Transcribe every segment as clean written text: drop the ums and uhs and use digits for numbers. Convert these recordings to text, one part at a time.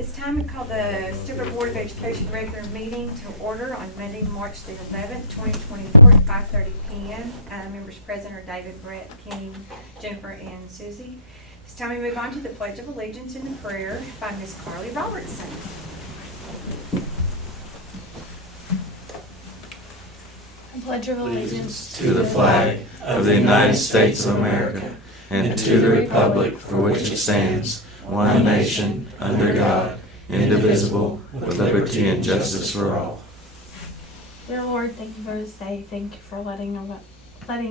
It's time to call the Stigler Board of Education regular meeting to order on Monday, March the 11th, 2024 at 5:30 p.m. Members present are David, Brett, Kenny, Jennifer, and Susie. It's time we move on to the Pledge of Allegiance and the prayer by Miss Carly Robertson. I pledge of allegiance to the flag of the United States of America and to the republic for which it stands, one nation, under God, indivisible, with liberty and justice for all. Dear Lord, thank you for this day. Thank you for letting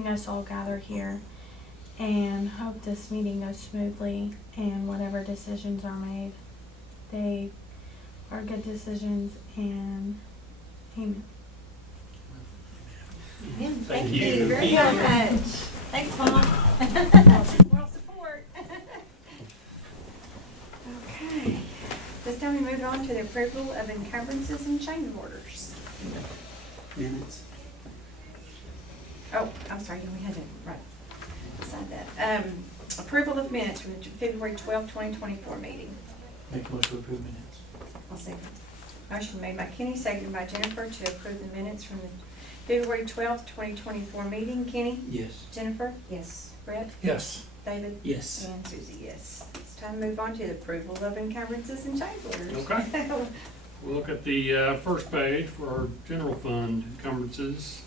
us all gather here, and hope this meeting goes smoothly, and whatever decisions are made, they are good decisions, and amen. Thank you very much. Thanks, Mom. Moral support. Okay. This time we move on to the approval of encumbrances and change orders. Minutes. Oh, I'm sorry, we had to sign that. Approval of minutes from the February 12th, 2024 meeting. Make a motion to approve minutes. I'll second. Motion made by Kenny, seconded by Jennifer to approve the minutes from the February 12th, 2024 meeting. Kenny? Yes. Jennifer? Yes. Brett? Yes. David? Yes. And Susie, yes. It's time to move on to the approval of encumbrances and change orders. Okay. We'll look at the first page for our general fund encumbrances.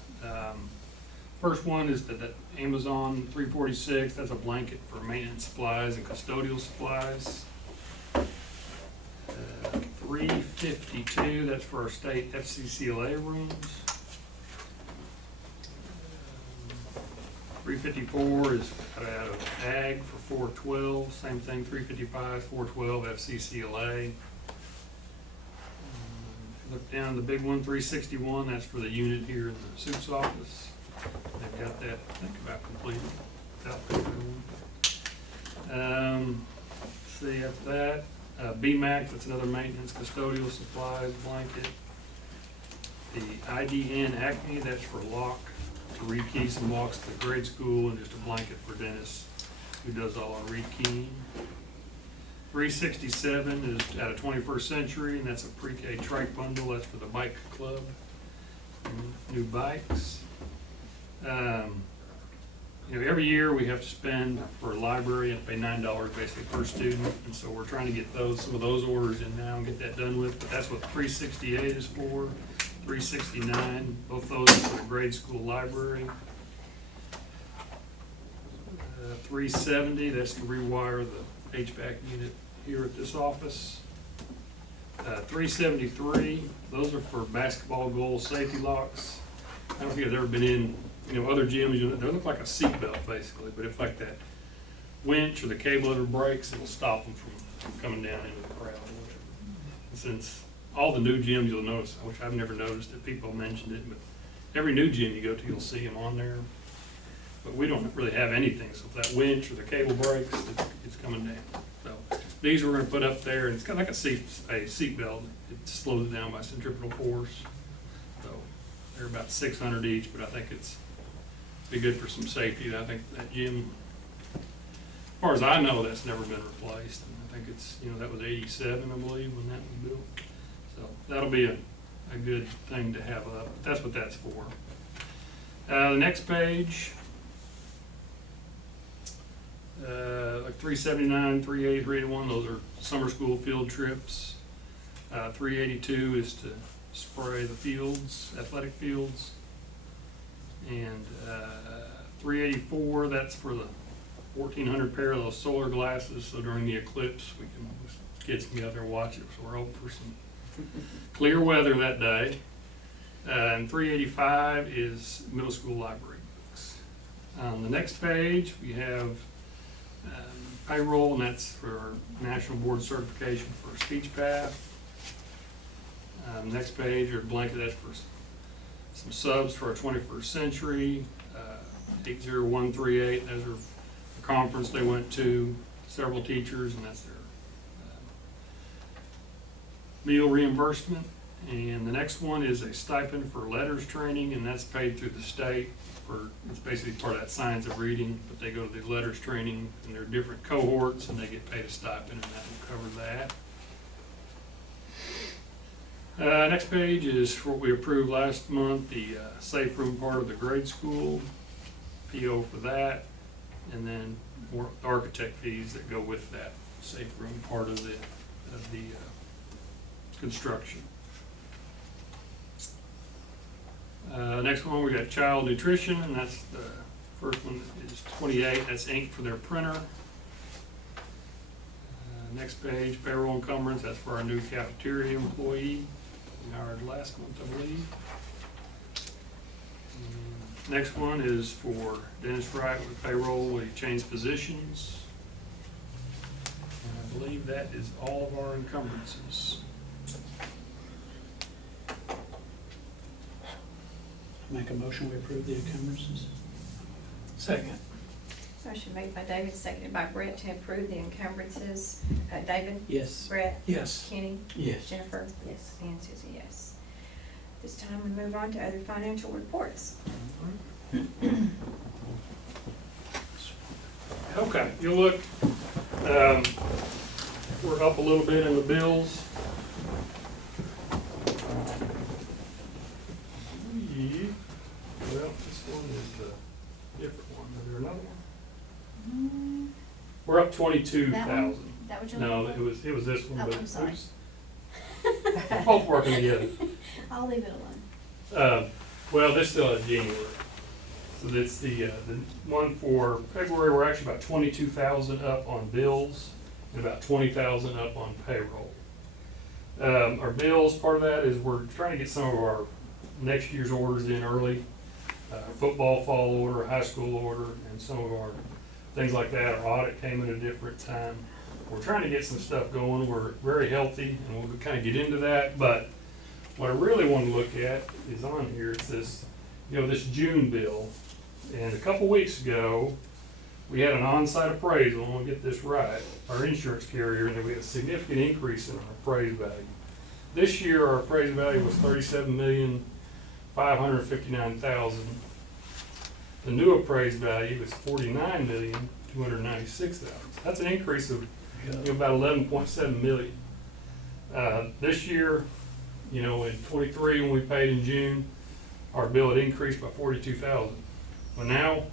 First one is the Amazon 346. That's a blanket for maintenance supplies and custodial supplies. 352, that's for our state FCCLA rooms. 354 is out of ag for 412. Same thing, 355, 412 FCCLA. Look down the big one, 361, that's for the unit here in the suits office. They've got that, I think, about completed. Let's see, after that, BMAC, that's another maintenance custodial supplies blanket. The IDN Acme, that's for lock, to rekey some locks to the grade school, and just a blanket for Dennis, who does all our rekeying. 367 is out of 21st Century, and that's a pre-K trike bundle. That's for the bike club, new bikes. Every year we have to spend for a library and pay $9 basically per student, and so we're trying to get some of those orders in now and get that done with. But that's what 368 is for. 369, both those are for the grade school library. 370, that's to rewire the HVAC unit here at this office. 373, those are for basketball goal safety locks. I don't know if you've ever been in, other gyms, they look like a seat belt basically, but if like that winch or the cable ever breaks, it'll stop them from coming down into the crowd or whatever. And since all the new gyms, you'll notice, which I've never noticed it, people mentioned it, but every new gym you go to, you'll see them on there. But we don't really have anything, so if that winch or the cable breaks, it's coming down. So these we're going to put up there, and it's kind of like a seat belt. It slows it down by centripetal force. So they're about 600 each, but I think it's be good for some safety. I think that gym, as far as I know, that's never been replaced. And I think it's, that was 87, I believe, when that was built. So that'll be a good thing to have up. That's what that's for. The next page, like 379, 380, 381, those are summer school field trips. 382 is to spray the fields, athletic fields. And 384, that's for the 1,400 pair of those solar glasses. So during the eclipse, kids can get out there and watch it. So we're hoping for some clear weather that day. And 385 is middle school library books. On the next page, we have payroll, and that's for our national board certification for speech path. Next page, or blanket, that's for some subs for our 21st Century. 80138, those are the conference they went to, several teachers, and that's their meal reimbursement. And the next one is a stipend for letters training, and that's paid through the state. It's basically part of that science of reading, but they go to the letters training, and there are different cohorts, and they get paid a stipend, and that will cover that. Next page is what we approved last month, the safe room part of the grade school, PO for that, and then more architect fees that go with that safe room part of the construction. Next one, we got child nutrition, and that's the first one is 28, that's ink for their printer. Next page, payroll encumbrance, that's for our new cafeteria employee, we hired last month, I believe. Next one is for Dennis Wright with payroll, we changed positions. And I believe that is all of our encumbrances. Make a motion, we approve the encumbrances. Second. Motion made by David, seconded by Brett to approve the encumbrances. David? Yes. Brett? Yes. Kenny? Yes. Jennifer? Yes. And Susie, yes. This time we move on to other financial reports. Okay, you look, we're up a little bit in the bills. Well, this one is the different one. Is there another one? We're up 22,000. That what you're No, looking it was this one, Oh, but I'm sorry. oops. Both working together. for? I'll leave it alone. Well, this still has January. So that's the one for February, we're actually about 22,000 up on bills and about 20,000 up on payroll. Our bills, part of that is we're trying to get some of our next year's orders in early. Football fall order, high school order, and some of our things like that. Our audit came at a different time. We're trying to get some stuff going. We're very healthy, and we'll kind of get into that. But what I really want to look at is on here. It's this, this June bill. And a couple weeks ago, we had an on-site appraisal. I want to get this right. Our insurance carrier, and then we had a significant increase in our appraised value. This year, our appraised value was $37,559,000. The new appraised value is $49,296,000. That's an increase of about 11.7 million. This year, in 23, when we paid in June, our bill had increased by 42,000. Well, now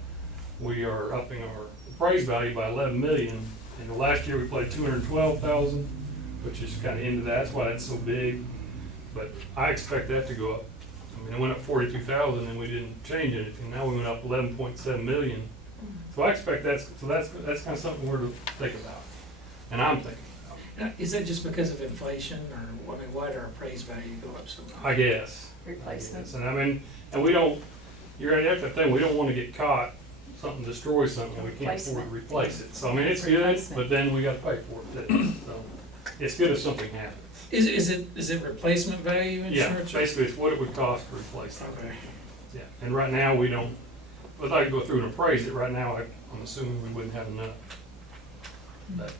we are upping our appraised value by 11 million. And last year we paid 212,000, which is kind of into that. That's why that's so big. But I expect that to go up. I mean, it went up 42,000 and we didn't change anything. Now we went up 11.7 million. So I expect that's kind of something we're to think about. And I'm thinking about. Now, is that just because of inflation, or why did our appraised value go up so much? I guess. Replacement. And and we don't, you're right at that thing, we don't want to get caught, something destroys something, we can't afford to replace it. So I mean, it's good, but then we got to pay for it too. So it's good if something happens. Is it replacement value Yeah, insurance? basically it's what it would cost to replace it. Okay. Yeah, and right now we don't, if I could go through and appraise it, right now I'm assuming we wouldn't have enough. But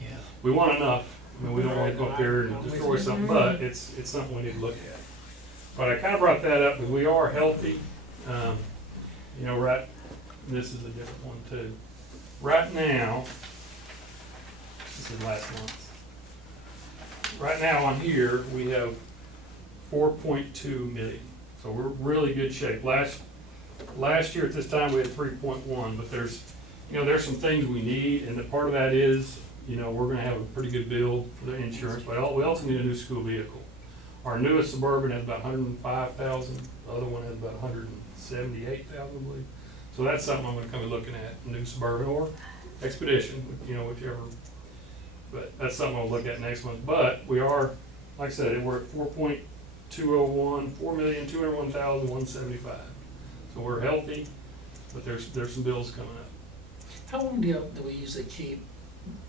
Yeah. we want enough. I mean, we don't want to go up there and destroy something, but it's something we need to look at. But I kind of brought that up because we are healthy. Right, this is a different one too. Right now, this is last month. Right now on here, we have 4.2 million. So we're really good shape. Last year at this time, we had 3.1, but there's some things we need, and the part of that is, we're gonna have a pretty good bill for the insurance, but we also need a new school vehicle. Our newest Suburban has about 105,000, the other one has about 178,000, I believe. So that's something I'm gonna come and looking at, new Suburban or Expedition, whichever. But that's something I'll look at next month. But we are, like I said, we're at 4,201,175. So we're healthy, but there's some bills coming up. How long do we usually keep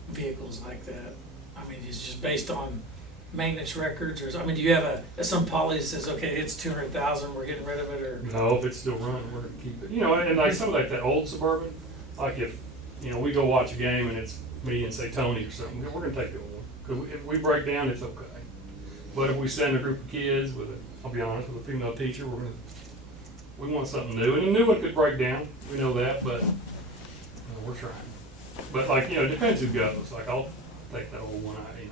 vehicles like that? I mean, is it just based on maintenance records, or do you have some policy that says, okay, it's 200,000, we're getting rid of it, or? No, if it's still running, we're gonna keep it. And like something like that old Suburban, like if, we go watch a game and it's me and say Tony or something, we're gonna take the old one. Cause if we break down, it's okay. But if we send a group of kids I'll be honest, with a female teacher, we want something new. And a new one could break down, we know that, but we're trying. But it depends who goes. Like I'll take that old one out, I'm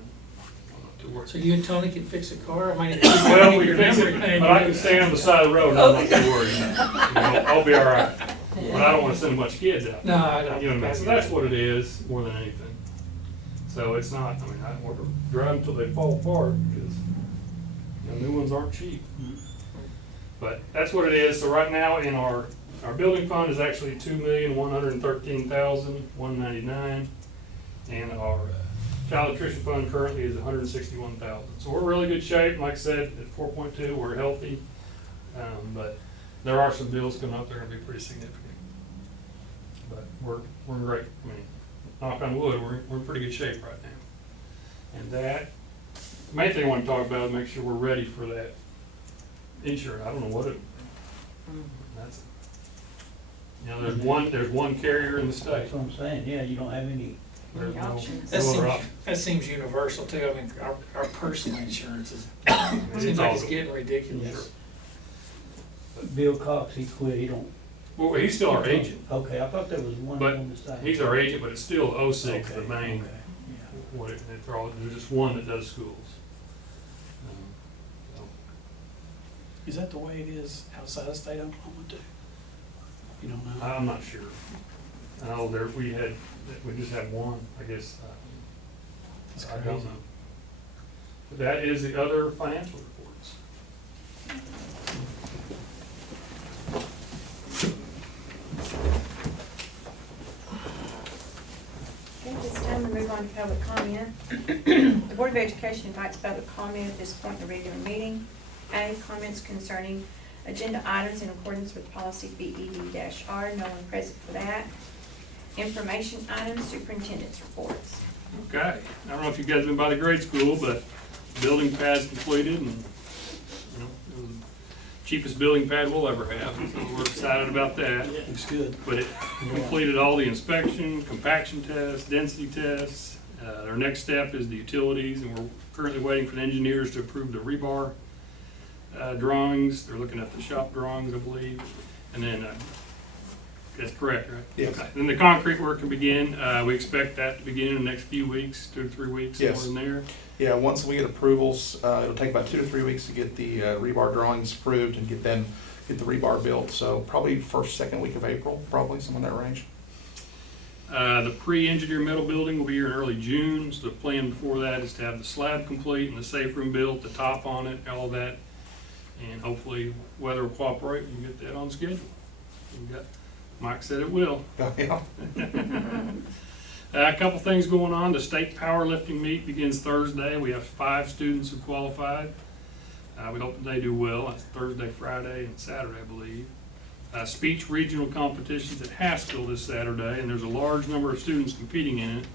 not too worried for it. So you and Tony can fix a car? I mean, Well, we your can fix memory it, lane, but I you can know. stand on the side of the road, and I'm not too worried. You know, I'll be all right. But I don't wanna send a bunch of kids out. No, I don't. You know what I mean? So that's what it is, more than anything. So it's not, I mean, I want to drive until they fall apart, because, you know, new ones aren't cheap. But that's what it is. So right now, in our building fund is actually $2,113,199, and our child nutrition fund currently is $161,000. So we're in really good shape. Like I said, at 4.2, we're healthy, but there are some bills coming up that are going to be pretty significant. But we're in great. I mean, knock on wood, we're in pretty good shape right now. And that main thing I want to talk about is make sure we're ready for that insurance. I don't know what it. That's, you know, there's one carrier in the state. That's what I'm saying, yeah, you don't have any. There's no Options. other option. That seems universal too. I mean, our personal insurance is, It's seems like all it's good. getting ridiculous. Bill Cox, he quit, he don't. Well, he's still our agent, Okay, I thought there was one but on the side. he's our agent, but it's still OSIG, the Okay, main. okay, yeah. What it, there's just one that does schools. So, Is that the way it is outside of state Oklahoma too? You don't know? I'm not sure. I know we just had one, I guess. That's I don't crazy. know. But that is the other financial reports. Okay, this time we move on to public comment. The Board of Education invites public comment at this point in the regular meeting. A, comments concerning agenda items in accordance with policy BED-R, no one present for that. Information items, superintendent's reports. Okay, I don't know if you guys have been by the grade school, but building pad's completed, and, you know, it was the cheapest building pad we'll ever have, so we're excited about that. Looks good. But it completed all the inspection, compaction tests, density tests. Our next step is the utilities, and we're currently waiting for the engineers to approve the rebar drawings. They're looking at the shop drawings, I believe, and then, that's correct, right? Yes. Okay. Then the concrete work can begin. We expect that to begin in the next few weeks, 2 to 3 weeks, somewhere Yes. in there. Yeah, once we get approvals, it'll take about 2 to 3 weeks to get the rebar drawings approved and get the rebar built. So probably first, second week of April, probably, somewhere in that range. The pre-engineered metal building will be here in early June, so the plan before that is to have the slab complete and the safe room built, the top on it, all that. And hopefully weather will cooperate, we can get that on schedule. Mike said it will. Yeah. A couple things going on. The state powerlifting meet begins Thursday. We have 5 students who qualified. We hope that they do well. That's Thursday, Friday, and Saturday, I believe. Speech regional competitions at Haskell this Saturday, and there's a large number of students competing in it.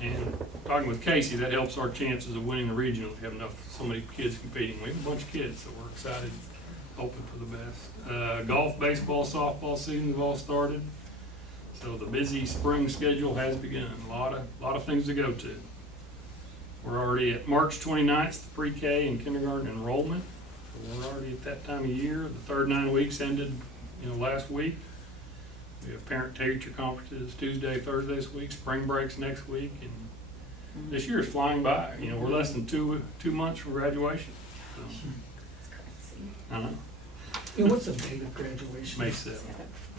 And talking with Casey, that helps our chances of winning the regional. We have so many kids competing. We have a bunch of kids, so we're excited, hoping for the best. Golf, baseball, softball seasons have all started. So the busy spring schedule has begun. A lot of things to go to. We're already at March 29th, the pre-K and kindergarten enrollment. So we're already at that time of year. The third 9 weeks ended, last week. We have parent-teacher conferences Tuesday, Thursday this week, spring breaks next week, and this year is flying by. We're less than two months from graduation. So, I know, Yeah, what's the date of graduation? May 7th.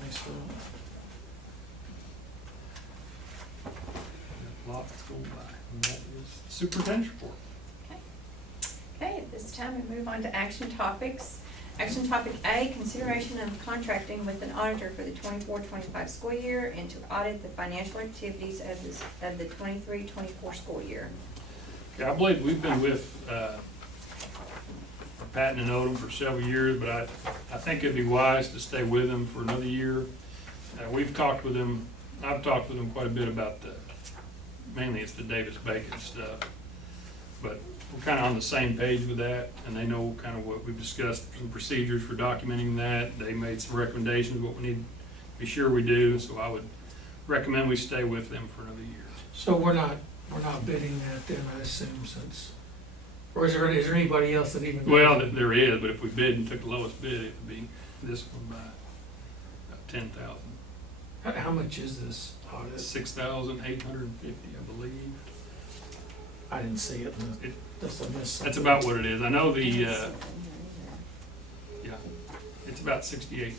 May 7th. A lot that's going by, and that is the superintendent's report. Okay, at this time we move on to action topics. Action topic A, consideration of contracting with an auditor for the 24-25 school year and to audit the financial activities of the 23-24 school year. Okay, I believe we've been with Patton and Odom for several years, but I think it'd be wise to stay with them for another year. We've talked with them, I've talked with them quite a bit about mainly it's the Davis-Bacon stuff, but we're kind of on the same page with that, and they know kind of what we've discussed, some procedures for documenting that. They made some recommendations, what we need to be sure we do, so I would recommend we stay with them for another year. So we're not bidding that then, I assume, since, or is there anybody else that even? Well, there is, but if we bid and took the lowest bid, it would be this one by about 10,000. How much is this audit? 6,850, I believe. I didn't see it. It- That's a miss. That's about what it is. I know the, yeah, it's about 6,800.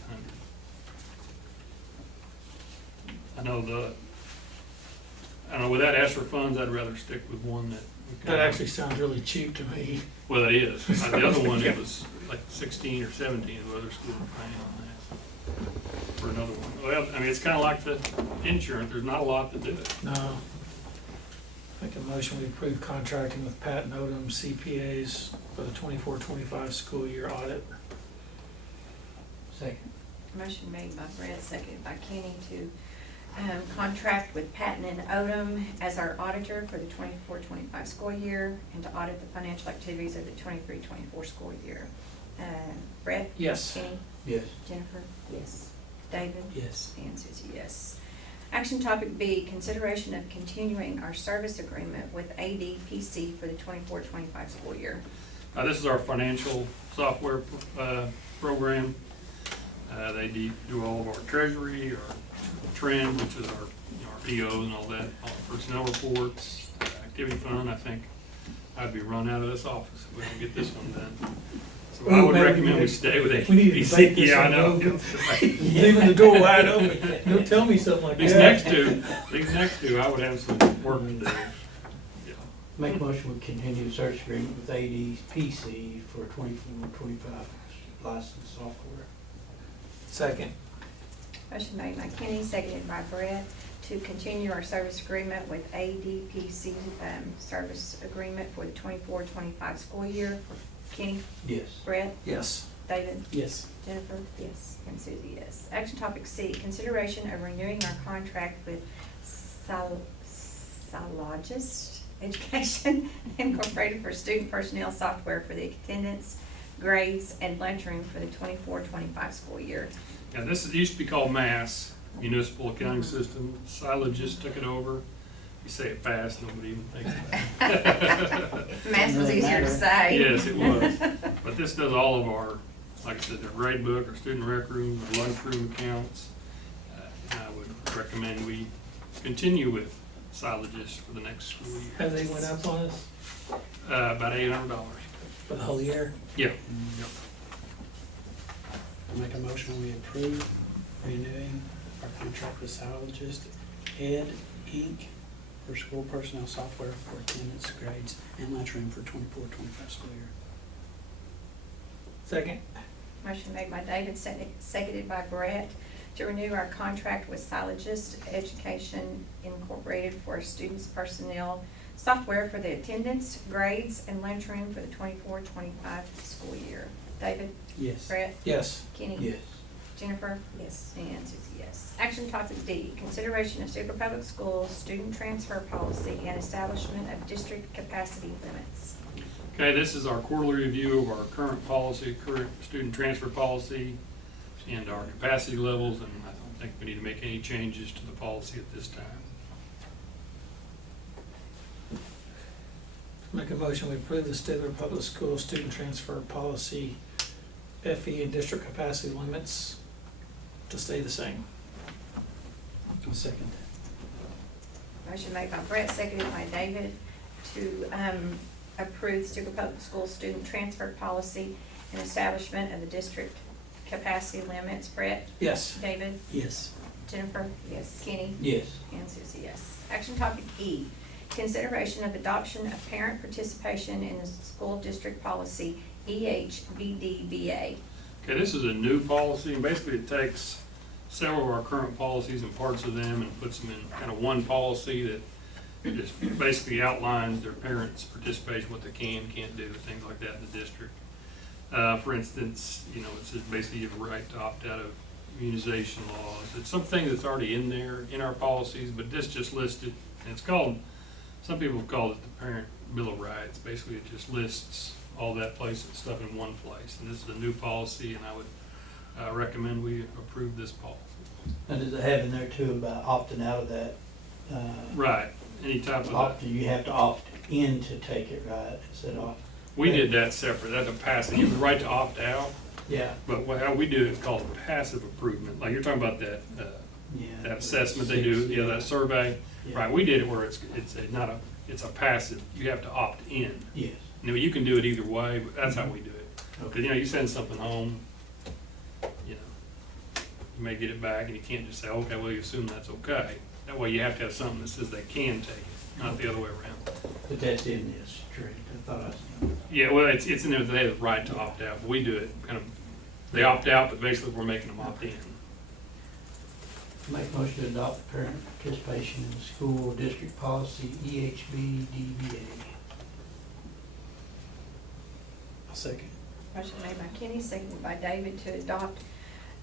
I know without ESSER funds, I'd rather stick with one that. we That kinda- actually sounds really cheap to me. Well, it is. The other one, it was like 16 or 17 of other schools were paying on that for another one. Well, I mean, it's kind of like the insurance. There's not a lot to do it. No. Make a motion, we approve contracting with Pat and Odom CPAs for the 24-25 school year audit. Second. Motion made by Brett, seconded by Kenny to contract with Patton and Odom as our auditor for the 24-25 school year and to audit the financial activities of the 23-24 school year. Brett? Yes. Kenny? Yes. Jennifer? Yes. David? Yes. And Susie, yes. Action topic B, consideration of continuing our service agreement with ADPC for the 24-25 school year. This is our financial software program. They do all of our treasury, our trend, which is our EOs and all that, all the personnel reports, activity fund. I think I'd be run out of this office if we don't get this one done. So I would recommend we stay with We need to ADPC. debate this Yeah, I one know. over. Leaving the door wide open. Don't tell me something like These that. next two, I would have some work to do. Yeah. Make a motion we continue the search agreement with ADPC for 24-25 licensed software. Second. Motion made by Kenny, seconded by Brett to continue our service agreement with ADPC, service agreement for the 24-25 school year. Kenny? Yes. Brett? Yes. David? Yes. Jennifer? Yes. And Susie, yes. Action topic C, consideration of renewing our contract with Silogist Education Incorporated for student personnel software for the attendance, grades, and lunchroom for the 24-25 school year. Yeah, it used to be called MAS, Municipal Accounting System. Sila just took it over. You say it fast, nobody even thinks about it. Math was easier to say. Yes, it was. But this does all of our, like I said, our grade book, our student rec room, our lunchroom accounts. And I would recommend we continue with Silogist for the next school year. Have they went up on us About $800. for the whole year? Yeah. Make a motion, we approve renewing our contract with Silogist Ed Inc. for school personnel software for attendance, grades, and lunchroom for 24-25 school year. Second. Motion made by David, seconded by Brett to renew our contract with Silogist Education Incorporated for our students' personnel software for the attendance, grades, and lunchroom for the 24-25 school year. David? Yes. Brett? Yes. Kenny? Yes. Jennifer? Yes. And Susie, yes. Action topic D, consideration of Stigler Public Schools student transfer policy and establishment of district capacity limits. Okay, this is our quarterly review of our current policy, current student transfer policy, and our capacity levels, and I don't think we need to make any changes to the policy at this time. Make a motion, we approve the Stigler Public Schools student transfer policy, FE and district capacity limits to stay the same. I'll second Motion made by Brett, seconded by David to approve Stigler Public Schools student transfer policy and establishment of the district capacity limits. Brett? Yes. David? that. Yes. Jennifer? Yes. Kenny? Yes. And Susie, yes. Action topic E, consideration of adoption of parent participation in the school district policy EHBDBA. Okay, this is a new policy, and basically it takes several of our current policies and parts of them and puts them in kind of one policy that just basically outlines their parents' participation, what they can, can't do, things like that in the district. For instance, you know, it's basically you have a right to opt out of immunization laws. It's something that's already in there, in our policies, but this just listed, and it's called, some people have called it the Parent Bill of Rights. Basically, it just lists all that place and stuff in one place. And this is a new policy, and I would recommend we approve this policy. And does it have in there too about opting out of that? Right, any type of, You have to opt in to take it, right, instead of, we did that separate, that's a passive, you have the right to opt out, yeah, but how we do it is called passive improvement. Like you're talking about that, yeah. that assessment they do, that survey. Yeah. Right, we did it where it's not a, it's a passive, you have to opt in. Yes. You know, you can do it either way, but that's how we do it. Because, Okay. you know, you send something home, you know, you may get it back and you can't just say, okay, well, you assume that's okay. That way you have to have something that says they can take it, not the other way around. But that's in this, correct? I thought I seen it. Yeah, well, it's in there that they have the right to opt out, but we do it kind of, they opt out, but basically we're making them opt in. Make a motion to adopt the parent participation in the school district policy EHB-DBA. I'll second. Motion made by Kenny, seconded by David to adopt,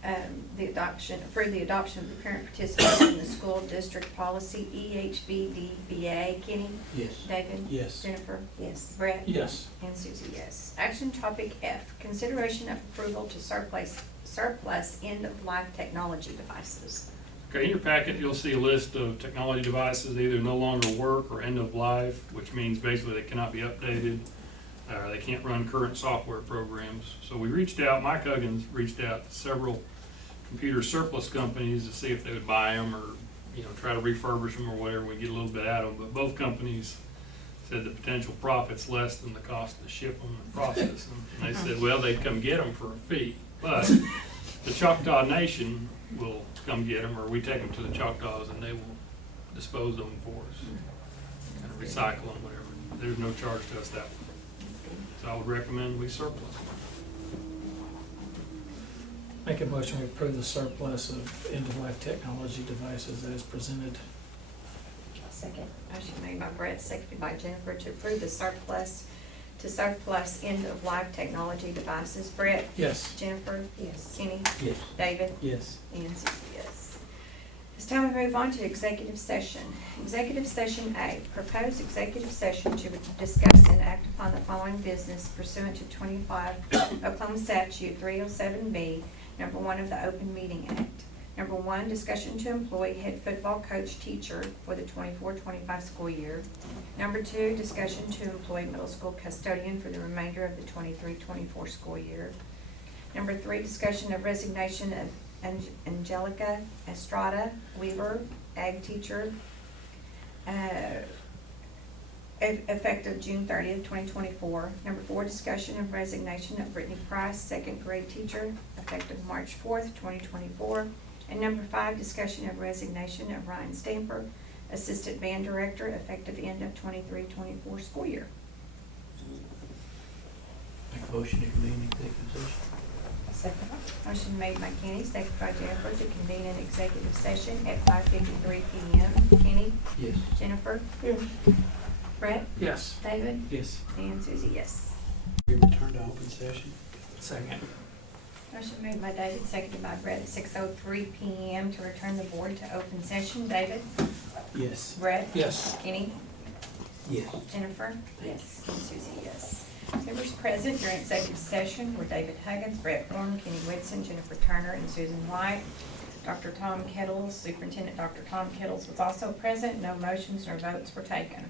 approve the adoption of the parent participation in the school district policy, EHBDBA. Kenny? Yes. David? Yes. Jennifer? Yes. Brett? Yes. And Susie, yes. Action topic F, consideration of approval to surplus end-of-life technology devices. Okay, in your packet, you'll see a list of technology devices that either no longer work or end of life, which means basically they cannot be updated. They can't run current software programs. So we reached out, Mike Huggins reached out to several computer surplus companies to see if they would buy them or, you know, try to refurbish them or whatever, we get a little bit out of them. But both companies said the potential profit's less than the cost to ship them and process them. And they said, well, they'd come get them for a fee. But the Choctaw Nation will come get them, or we take them to the Choctaws and they will dispose of them for us. Kind of recycle them, whatever. There's no charge to us that way. So I would recommend we surplus them. Make a motion to approve the surplus of end-of-life technology devices as presented. Second. Motion made by Brett, seconded by Jennifer to approve the surplus end-of-life technology devices. Brett? Yes. Jennifer? Yes. Kenny? Yes. David? Yes. And Susie, yes. It's time to move on to executive session. Executive session A, proposed executive session to discuss and act upon the following business pursuant to 25 Oklahoma Statute 307B, number 1 of the Open Meeting Act. Number 1, discussion to employ head football coach teacher for the 24-25 school year. Number 2, discussion to employ middle school custodian for the remainder of the 23-24 school year. Number 3, discussion of resignation of Angelica Estrada Weaver, ag teacher, effective June 30th, 2024. Number 4, discussion of resignation of Brittany Price, second grade teacher, effective March 4th, 2024. And number 5, discussion of resignation of Ryan Stamper, assistant band director, effective end of 23-24 school year. Make a motion to convene executive session. Second. Motion made by Kenny, seconded by Jennifer to convene an executive session at 5:53 p.m. Kenny? Yes. Jennifer? Yes. Brett? Yes. David? Yes. And Susie, yes. We return to open session. Second. Motion made by David, seconded by Brett at 6:03 p.m. to return the board to open session. David? Yes. Brett? Yes. Kenny? Yes. Jennifer? Yes. And Susie, yes. Members present during executive session were David Huggins, Brett Warren, Kenny Whitson, Jennifer Turner, and Susan White. Dr. Tom Kettles, Superintendent Dr. Tom Kettles was also present. No motions nor votes were taken.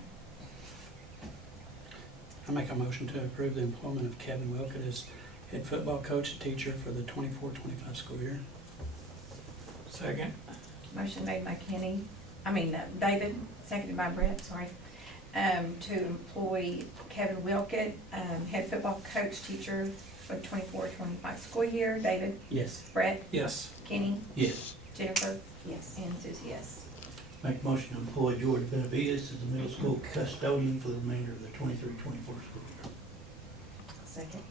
I make a motion to approve the employment of Kevin Wilkett as head football coach and teacher for the 24-25 school year. Second. Motion made by David, seconded by Brett, sorry, to employ Kevin Wilkett, head football coach teacher for the 24-25 school year. David? Yes. Brett? Yes. Kenny? Yes. Jennifer? Yes. And Susie, yes. Make a motion to employ George Benavides as the middle school custodian for the remainder of the 23-24 school year. Second.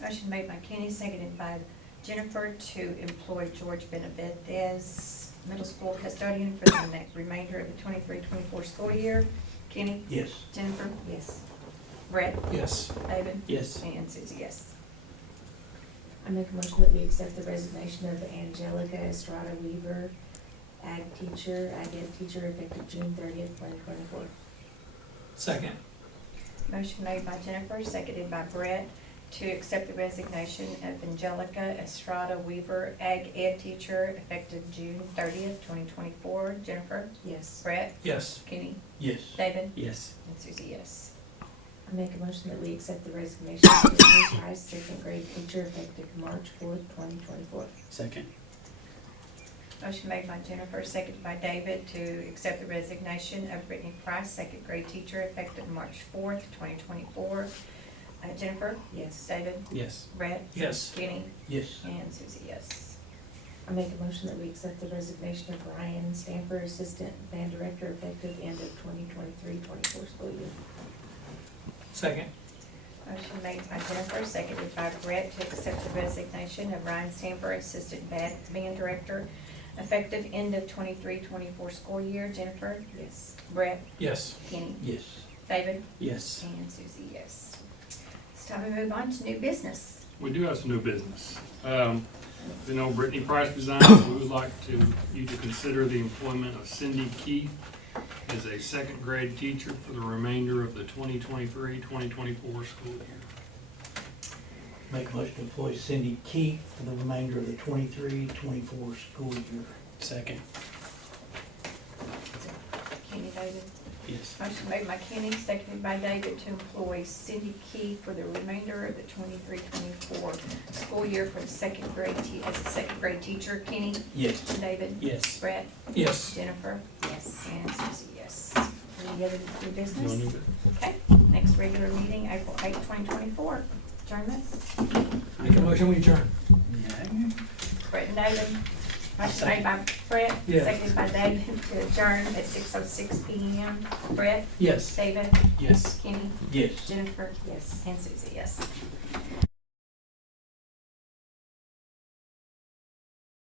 Motion made by Kenny, seconded by Jennifer to employ George Benavides, middle school custodian for the remainder of the 23-24 school year. Kenny? Yes. Jennifer? Yes. Brett? Yes. David? Yes. And Susie, yes. I make a motion that we accept the resignation of Angelica Estrada Weaver, ag ed teacher, effective June 30th, 2024. Second. Motion made by Jennifer, seconded by Brett, to accept the resignation of Angelica Estrada Weaver, ag ed teacher, effective June 30th, 2024. Jennifer? Yes. Brett? Yes. Kenny? Yes. David? Yes. And Susie, yes. I make a motion that we accept the resignation of Brittany Price, second grade teacher, effective March 4th, 2024. Second. Motion made by Jennifer, seconded by David to accept the resignation of Brittany Price, second grade teacher, effective March 4th, 2024. Jennifer? Yes. David? Yes. Brett? Yes. Kenny? Yes. And Susie, yes. I make a motion that we accept the resignation of Ryan Stamper, assistant band director, effective end of 2023-24 school year. Second. Motion made by Jennifer, seconded by Brett to accept the resignation of Ryan Stamper, assistant band director, effective end of 23-24 school year. Jennifer? Yes. Brett? Yes. Kenny? Yes. David? Yes. And Susie, yes. It's time to move on to new business. We do have some new business. You know, Brittany Price resigned, we would like you to consider the employment of Cindy Keith as a second grade teacher for the remainder of the 2023-2024 school year. Make a motion to employ Cindy Keith for the remainder of the 23-24 school year. Second. Kenny, David? Yes. Motion made by Kenny, seconded by David to employ Cindy Key for the remainder of the 23-24 school year for the second grade as a second grade teacher. Kenny? Yes. David? Yes. Brett? Yes. Jennifer? Yes. And Susie, yes. Any other new No business? new business? Okay, next regular meeting, April 8th, 2024. Adjournment? Make a motion, we adjourn. Brett and David. Motion made by Brett, Yeah. seconded by David to adjourn at 6:06 PM. Brett? Yes. David? Yes. Kenny? Yes. Jennifer? Yes. And Susie, yes.